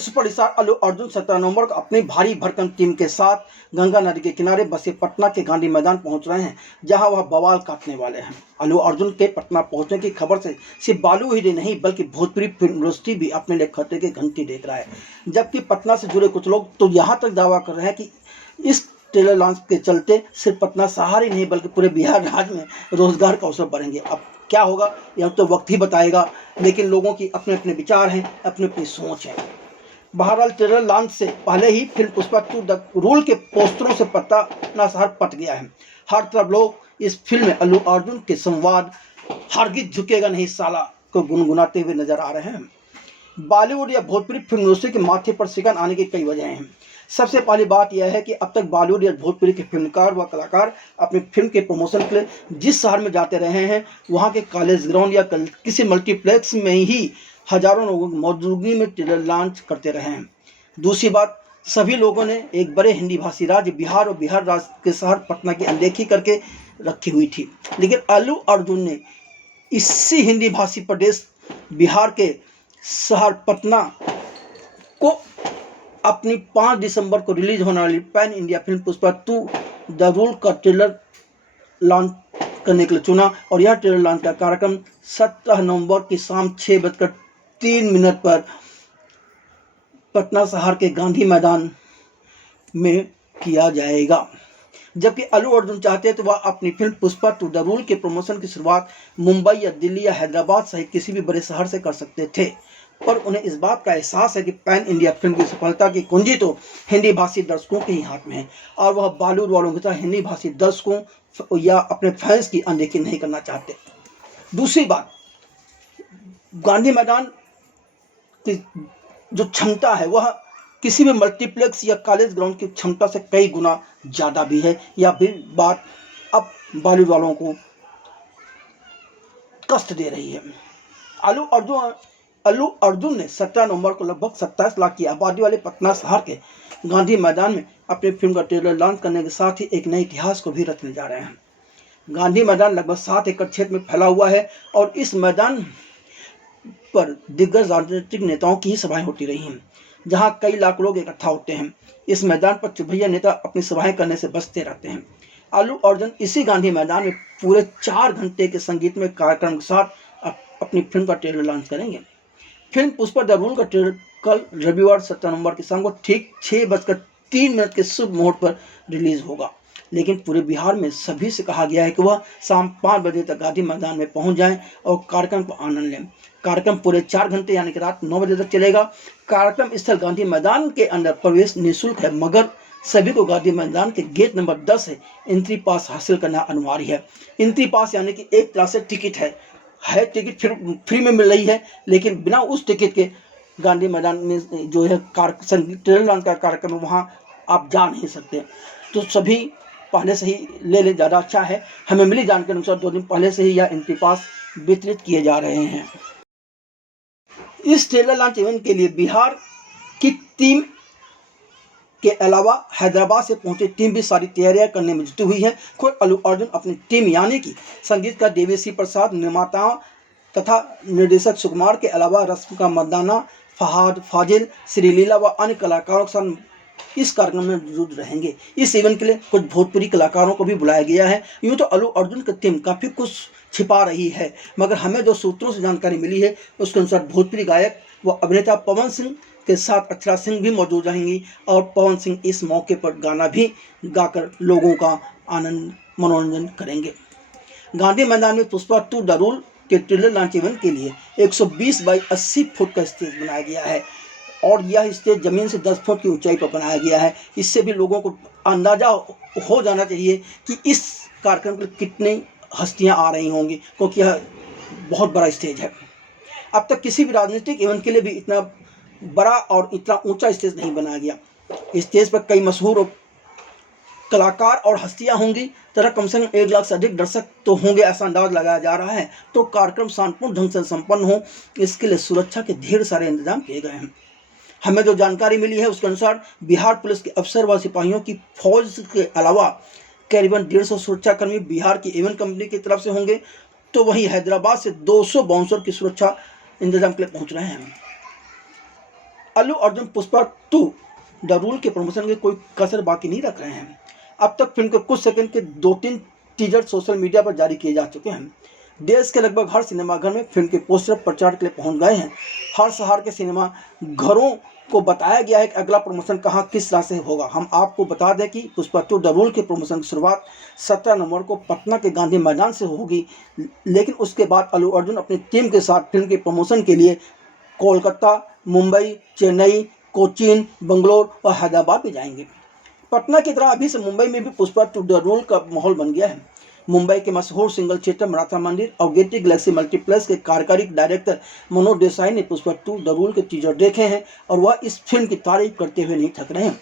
Superstar Allu Arjun 17 नवंबर को अपनी भारी भरकम टीम के साथ गंगा नदी के किनारे बसे पटना के गांधी मैदान पहुंच रहे हैं, जहां वह बवाल काटने वाले हैं। अल्लू अर्जुन के पटना पहुंचने की खबर से सिर्फ बॉलीवुड ही नहीं बल्कि भोजपुरी फिल्म इंडस्ट्री भी अपने लिए खतरे की घंटी देख रहा है। जबकि पटना से जुड़े कुछ लोग तो यहाँ तक दावा कर रहे हैं कि इस ट्रेलर लॉन्च के चलते सिर्फ पटना शहर ही नहीं बल्कि पूरे बिहार राज्य में रोजगार के अवसर बढ़ेंगे। अब क्या होगा यह तो वक्त ही बताएगा, लेकिन लोगों की अपने अपने विचार हैं, अपनी अपनी सोच है। बहरहाल ट्रेलर लॉन्च से पहले ही फिल्म पुष्पा 2 द रूल के पोस्टरों से पटना शहर पट गया है। हर तरफ लोग इस फिल्म में अल्लू अर्जुन के संवाद हरगिज झुकेगा नहीं साला को गुनगुनाते हुए नजर आ रहे हैं। बॉलीवुड या भोजपुरी फिल्म इंडस्ट्री के माथे पर शिकन आने की कई वजह हैं। सबसे पहली बात यह है कि अब तक बॉलीवुड या भोजपुरी के फिल्मकार व कलाकार अपनी फिल्म के प्रमोशन के लिए जिस शहर में जाते रहे हैं, वहाँ के कॉलेज ग्राउंड या किसी मल्टीप्लेक्स में ही हजारों लोगों की मौजूदगी में ट्रेलर लॉन्च करते रहे हैं। दूसरी बात, सभी लोगों ने एक बड़े हिंदी भाषी राज्य बिहार और बिहार राज्य के शहर पटना की अनदेखी करके रखी हुई थी, लेकिन अल्लू अर्जुन ने इसी हिंदी भाषी प्रदेश बिहार के शहर पटना को अपनी 5 दिसंबर को रिलीज होने वाली pan India film Pushpa 2 the rule का ट्रेलर लॉन्च करने के लिए चुना। और यह ट्रेलर लॉन्च का कार्यक्रम 17 नवंबर की शाम 6:03 पर पटना शहर के गांधी मैदान में किया जाएगा। जबकि अल्लू अर्जुन चाहते हैं तो वह अपनी फिल्म पुष्पा 2 द रूल के प्रमोशन की शुरुआत मुंबई या दिल्ली या हैदराबाद सहित किसी भी बड़े शहर से कर सकते थे, पर उन्हें इस बात का एहसास है कि पैन इंडिया फिल्म की सफलता की कुंजी तो हिंदी भाषी दर्शकों के ही हाथ में है, और वह बॉलीवुड वालों की तरह हिंदी भाषी दर्शकों या अपने फैंस की अनदेखी नहीं करना चाहते। दूसरी बात, गांधी मैदान की जो क्षमता है वह किसी भी मल्टीप्लेक्स या कॉलेज ग्राउंड की क्षमता से कई गुना ज़्यादा भी है। यह भी बात अब बॉलीवुड वालों को कष्ट दे रही है। अल्लू अर्जुन ने 17 नवंबर को लगभग 27 लाख की आबादी वाले पटना शहर के गांधी मैदान में अपनी फिल्म का ट्रेलर लॉन्च करने के साथ ही एक नए इतिहास को भी रचने जा रहे हैं। गांधी मैदान लगभग 7 एकड़ क्षेत्र में फैला हुआ है और इस मैदान पर दिग्गज राजनीतिक नेताओं की ही सभाएं होती रही हैं, जहां कई लाख लोग इकट्ठा होते हैं। इस मैदान पर चुभैया नेता अपनी सभाएं करने से बचते रहते हैं। अल्लू अर्जुन इसी गांधी मैदान में पूरे 4 घंटे के संगीतमय कार्यक्रम के साथ अपनी फिल्म का ट्रेलर लॉन्च करेंगे। फिल्म पुष्पा द रूल का ट्रेलर कल रविवार 17 नवंबर की शाम को ठीक 6:03 के शुभ मुहूर्त पर रिलीज होगा, लेकिन पूरे बिहार में सभी से कहा गया है कि वह शाम 5 बजे तक गांधी मैदान में पहुंच जाएं और कार्यक्रम को आनंद लें। कार्यक्रम पूरे 4 घंटे यानी कि रात 9 बजे तक चलेगा। कार्यक्रम स्थल गांधी मैदान के अंदर प्रवेश निःशुल्क है, मगर सभी को गांधी मैदान के गेट नंबर 10 से एंट्री पास हासिल करना अनिवार्य है। एंट्री पास यानी कि एक तरह से टिकट है टिकट फिर फ्री में मिल रही है, लेकिन बिना उस टिकट के गांधी मैदान में जो है ट्रेलर लॉन्च का कार्यक्रम वहाँ आप जा नहीं सकते। तो सभी पहले से ही ले ले, ज़्यादा अच्छा है। हमें मिली जानकारी अनुसार 2 दिन पहले से ही यह एंट्री पास वितरित किए जा रहे हैं। इस ट्रेलर लॉन्च इवेंट के लिए बिहार की टीम के अलावा हैदराबाद से पहुंची टीम भी सारी तैयारियां करने में जुटी हुई है। खुद अल्लू अर्जुन अपनी टीम यानी कि संगीतकार देवीश्री प्रसाद, निर्माताओं तथा निर्देशक सुकुमार के अलावा रश्मिका मंदाना, फहाद फाजिल, श्रीलीला व अन्य कलाकारों के साथ इस कार्यक्रम में मौजूद रहेंगे। इस इवेंट के लिए कुछ भोजपुरी कलाकारों को भी बुलाया गया है। यूँ तो अल्लू अर्जुन की टीम काफ़ी कुछ छिपा रही है, मगर हमें जो सूत्रों से जानकारी मिली है उसके अनुसार भोजपुरी गायक व अभिनेता पवन सिंह के साथ अक्षरा सिंह भी मौजूद रहेंगी और पवन सिंह इस मौके पर गाना भी गाकर लोगों का मनोरंजन करेंगे। गांधी मैदान में पुष्पा 2 द रूल के ट्रेलर लॉन्च इवेंट के लिए 120 बाई 80 फुट का स्टेज बनाया गया है और यह स्टेज जमीन से 10 फुट की ऊंचाई पर बनाया गया है। इससे भी लोगों को अंदाजा हो जाना चाहिए कि इस कार्यक्रम के कितनी हस्तियां आ रही होंगी, क्योंकि यह बहुत बड़ा स्टेज है। अब तक किसी भी राजनीतिक इवेंट के लिए भी इतना बड़ा और इतना ऊंचा स्टेज नहीं बनाया गया। स्टेज पर कई मशहूर कलाकार और हस्तियां होंगी तथा कम से कम 1 लाख से अधिक दर्शक तो होंगे, ऐसा अंदाज लगाया जा रहा है। तो कार्यक्रम शांतिपूर्ण ढंग से संपन्न हो, इसके लिए सुरक्षा के ढेर सारे इंतजाम किए गए हैं। हमें जो जानकारी मिली है उसके अनुसार बिहार पुलिस के अफसर व सिपाहियों की फौज के अलावा करीबन 150 सुरक्षाकर्मी बिहार की इवेंट कंपनी की तरफ से होंगे, तो वहीं हैदराबाद से 200 बाउंसर की सुरक्षा इंतजाम के लिए पहुंच रहे हैं। अल्लू अर्जुन पुष्पा 2 द रूल के प्रमोशन के कोई कसर बाकी नहीं रख रहे हैं। अब तक फिल्म के कुछ सेकंड के 2-3 टीजर सोशल मीडिया पर जारी किए जा चुके हैं। देश के लगभग हर सिनेमाघर में फिल्म के पोस्टर प्रचार के लिए पहुंच गए हैं। हर शहर के सिनेमा घरों को बताया गया है कि अगला प्रमोशन कहां किस राह से होगा। हम आपको बता दें कि पुष्पा 2 द रूल के प्रमोशन की शुरुआत 17 नवंबर को पटना के गांधी मैदान से होगी, लेकिन उसके बाद अल्लू अर्जुन अपनी टीम के साथ फिल्म के प्रमोशन के लिए कोलकाता, मुंबई, चेन्नई, कोचीन, बंगलोर और हैदराबाद भी जाएंगे। पटना की तरह अभी से मुंबई में भी पुष्पा 2 द रूल का माहौल बन गया है। मुंबई के मशहूर सिंगल थिएटर मराठा मंदिर और गेटी गैलेक्सी मल्टीप्लेक्स के कार्यकारी डायरेक्टर मनोज देसाई ने पुष्पा 2 द रूल के टीजर देखे हैं और वह इस फिल्म की तारीफ करते हुए नहीं थक रहे हैं।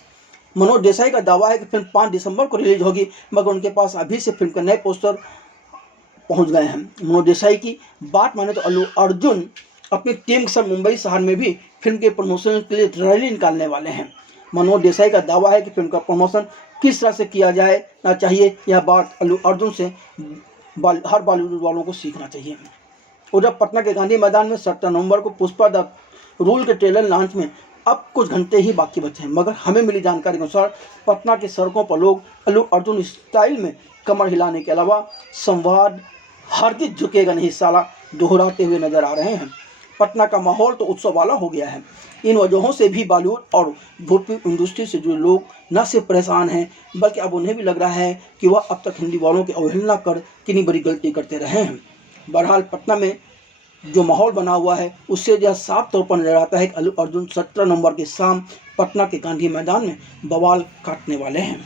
मनोज देसाई का दावा है कि फिल्म 5 दिसंबर को रिलीज होगी, मगर उनके पास अभी से फिल्म के नए पोस्टर पहुंच गए हैं। मनोज देसाई की बात माने तो अल्लू अर्जुन अपनी टीम के साथ मुंबई शहर में भी फिल्म के प्रमोशन के लिए रैली निकालने वाले हैं। मनोज देसाई का दावा है कि फिल्म का प्रमोशन किस तरह से किया जाना चाहिए, यह बात अल्लू अर्जुन से हर बॉलीवुड वालों को सीखना चाहिए। उधर पटना के गांधी मैदान में 17 नवंबर को पुष्पा द रूल के ट्रेलर लॉन्च में अब कुछ घंटे ही बाकी बचे हैं, मगर हमें मिली जानकारी के अनुसार पटना की सड़कों पर लोग अल्लू अर्जुन स्टाइल में कमर हिलाने के अलावा संवाद हरगिज झुकेगा नहीं साला दोहराते हुए नजर आ रहे हैं। पटना का माहौल तो उत्सव वाला हो गया है। इन वजहों से भी बॉलीवुड और भोजपुरी इंडस्ट्री से जुड़े लोग न सिर्फ परेशान हैं, बल्कि अब उन्हें भी लग रहा है कि वह अब तक हिंदी वालों की अवहेलना कर कितनी बड़ी गलती करते रहे हैं। बहरहाल पटना में जो माहौल बना हुआ है उससे यह साफ तौर पर नजर आता है कि अल्लू अर्जुन 17 नवंबर की शाम पटना के गांधी मैदान में बवाल काटने वाले हैं।